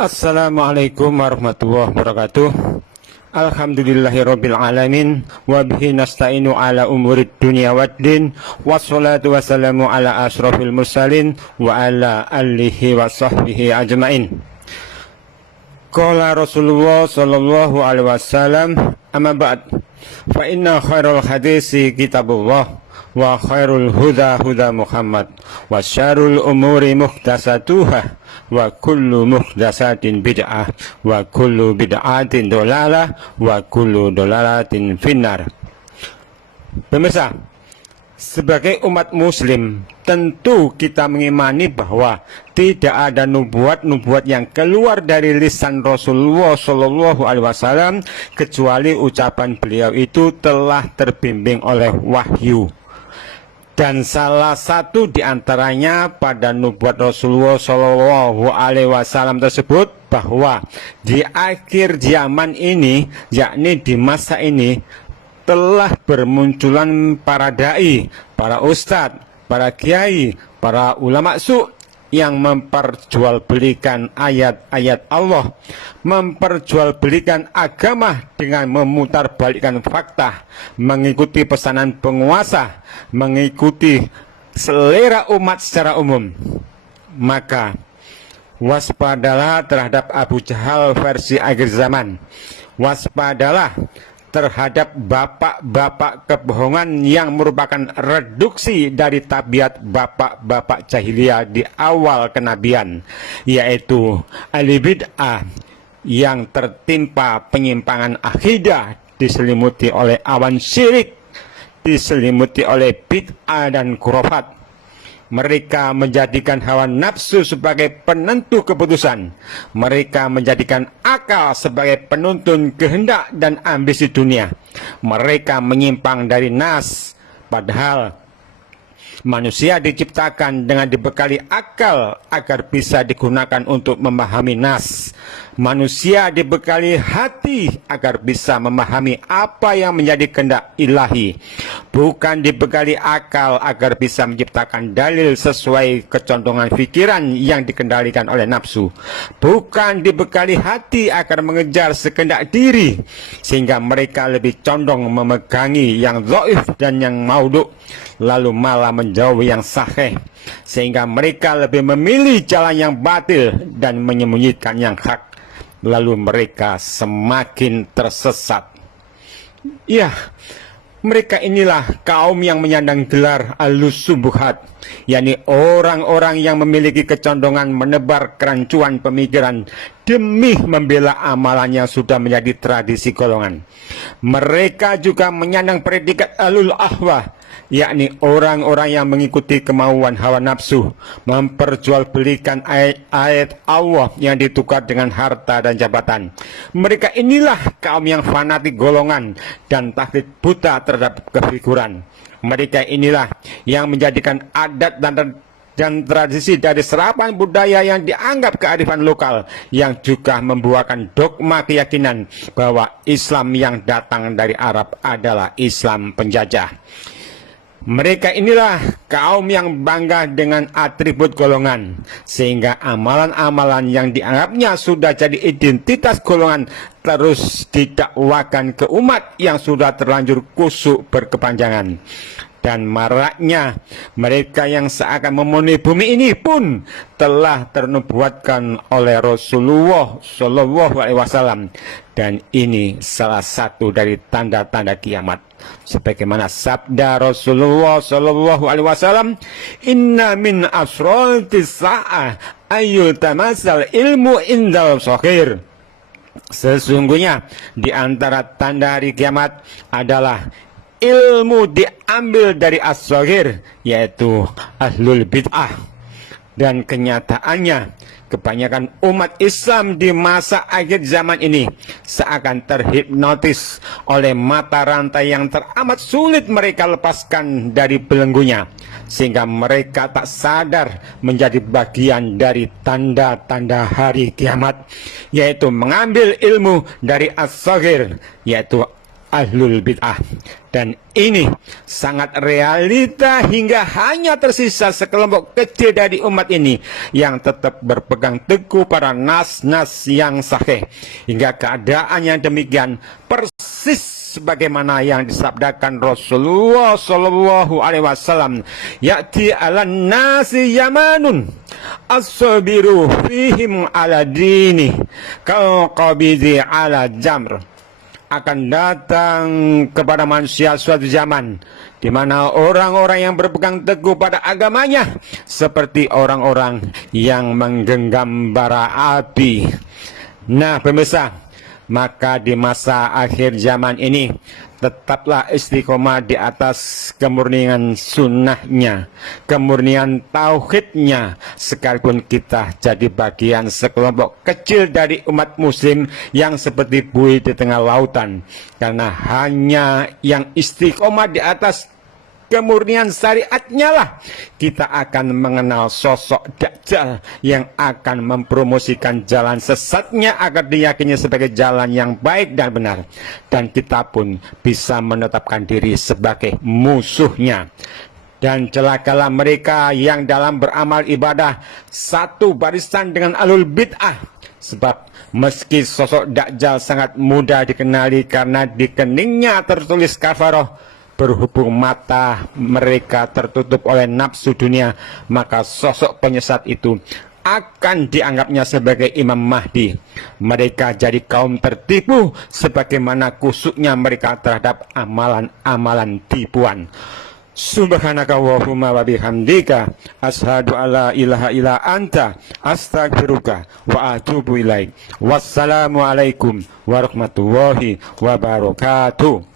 Assalamualaikum warahmatullahi wabarakatuh. Alhamdulillahirabbil alamin wa bihi nasta'inu ala umurid dunya waddin wassalatu wassalamu ala asrofil mursalin wa ala alihi wa sahbihi ajmain. Qala Rasulullah sallallahu alaihi wasallam, amma ba'd, fa inna khairal hadisi kitabullah wa khairul huda huda Muhammad wa syarrul umuri muhdatsatuha wa kullu muhdatsatin bid'ah wa kullu bid'atin dolalah wa kullu dolalatin finnar. Pemirsa, sebagai umat muslim tentu kita mengimani bahwa tidak ada nubuat-nubuat yang keluar dari lisan Rasulullah Shallallahu Alaihi Wasallam kecuali ucapan beliau itu telah terbimbing oleh wahyu. Dan salah satu diantaranya pada nubuat Rasulullah Shallallahu Alaihi Wasallam tersebut bahwa di akhir zaman ini, yakni di masa ini, telah bermunculan para dai, para ustadz, para kiai, para ulama su yang memperjualbelikan ayat-ayat Allah, memperjualbelikan agama dengan memutarbalikkan fakta, mengikuti pesanan penguasa, mengikuti selera umat secara umum. Maka waspadalah terhadap Abu Jahal versi akhir zaman. Waspadalah terhadap bapak-bapak kebohongan yang merupakan reduksi dari tabiat bapak-bapak jahiliyah di awal kenabian, yaitu ahli bid'ah yang tertimpa penyimpangan akidah, diselimuti oleh awan syirik, diselimuti oleh bid'ah dan khurafat. Mereka menjadikan hawa nafsu sebagai penentu keputusan. Mereka menjadikan akal sebagai penuntun kehendak dan ambisi dunia. Mereka menyimpang dari nas, padahal manusia diciptakan dengan dibekali akal agar bisa digunakan untuk memahami nas. Manusia dibekali hati agar bisa memahami apa yang menjadi kehendak ilahi. Bukan dibekali akal agar bisa menciptakan dalil sesuai kecondongan pikiran yang dikendalikan oleh nafsu. Bukan dibekali hati agar mengejar sekehendak diri, sehingga mereka lebih condong memegangi yang dhaif dan yang maudhu, lalu malah menjauhi yang sahih, sehingga mereka lebih memilih jalan yang batil dan menyembunyikan yang hak, lalu mereka semakin tersesat. Ya, mereka inilah kaum yang menyandang gelar al-subuhat, yakni orang-orang yang memiliki kecondongan menebar kerancuan pemikiran demi membela amalan yang sudah menjadi tradisi golongan. Mereka juga menyandang predikat alul ahwa, yakni orang-orang yang mengikuti kemauan hawa nafsu, memperjualbelikan ayat-ayat Allah yang ditukar dengan harta dan jabatan. Mereka inilah kaum yang fanatik golongan dan taklid buta terhadap kefiguran. Mereka inilah yang menjadikan adat dan tradisi dari serapan budaya yang dianggap kearifan lokal, yang juga membuahkan dogma keyakinan bahwa Islam yang datang dari Arab adalah Islam penjajah. Mereka inilah kaum yang bangga dengan atribut golongan, sehingga amalan-amalan yang dianggapnya sudah jadi identitas golongan terus didakwakan ke umat yang sudah terlanjur kusuk berkepanjangan. Dan maraknya mereka yang seakan memenuhi bumi ini pun telah ternubuatkan oleh Rasulullah Shallallahu Alaihi Wasallam. Dan ini salah satu dari tanda-tanda kiamat. Sebagaimana sabda Rasulullah Shallallahu Alaihi Wasallam, Inna min asratis sa'ah ayyul tamasal ilmu indal sokhir. Sesungguhnya di antara tanda hari kiamat adalah ilmu diambil dari as-saghir, yaitu ahlul bid'ah. Dan kenyataannya kebanyakan umat Islam di masa akhir zaman ini seakan terhipnotis oleh mata rantai yang teramat sulit mereka lepaskan dari belenggunya, sehingga mereka tak sadar menjadi bagian dari tanda-tanda hari kiamat, yaitu mengambil ilmu dari as-saghir, yaitu ahlul bid'ah. Dan ini sangat realita hingga hanya tersisa sekelompok kecil dari umat ini yang tetap berpegang teguh pada nas-nas yang sahih, hingga keadaan yang demikian persis sebagaimana yang disabdakan Rasulullah Shallallahu Alaihi Wasallam, ya'ti ala nasi yamanun as-sabiru fihim ala dini kal qabidi ala jamr. Akan datang kepada manusia suatu zaman di mana orang-orang yang berpegang teguh pada agamanya seperti orang-orang yang menggenggam bara api. Nah, pemirsa, maka di masa akhir zaman ini tetaplah istiqomah di atas kemurnian sunnahnya, kemurnian tauhidnya, sekalipun kita jadi bagian sekelompok kecil dari umat muslim yang seperti buih di tengah lautan. Karena hanya yang istiqomah di atas kemurnian syariatnya lah kita akan mengenal sosok Dajjal yang akan mempromosikan jalan sesatnya agar diyakini sebagai jalan yang baik dan benar, dan kita pun bisa menetapkan diri sebagai musuhnya. Dan celakalah mereka yang dalam beramal ibadah satu barisan dengan ahlul bid'ah, sebab meski sosok Dajjal sangat mudah dikenali karena di keningnya tertulis kafaroh, berhubung mata mereka tertutup oleh nafsu dunia, maka sosok penyesat itu akan dianggapnya sebagai Imam Mahdi. Mereka jadi kaum tertipu sebagaimana kusuknya mereka terhadap amalan-amalan tipuan. Subhanaka Allahumma wa bihamdika asyhadu alla ilaha illa anta astaghfiruka wa atubu ilaik. Wassalamualaikum warahmatullahi wabarakatuh.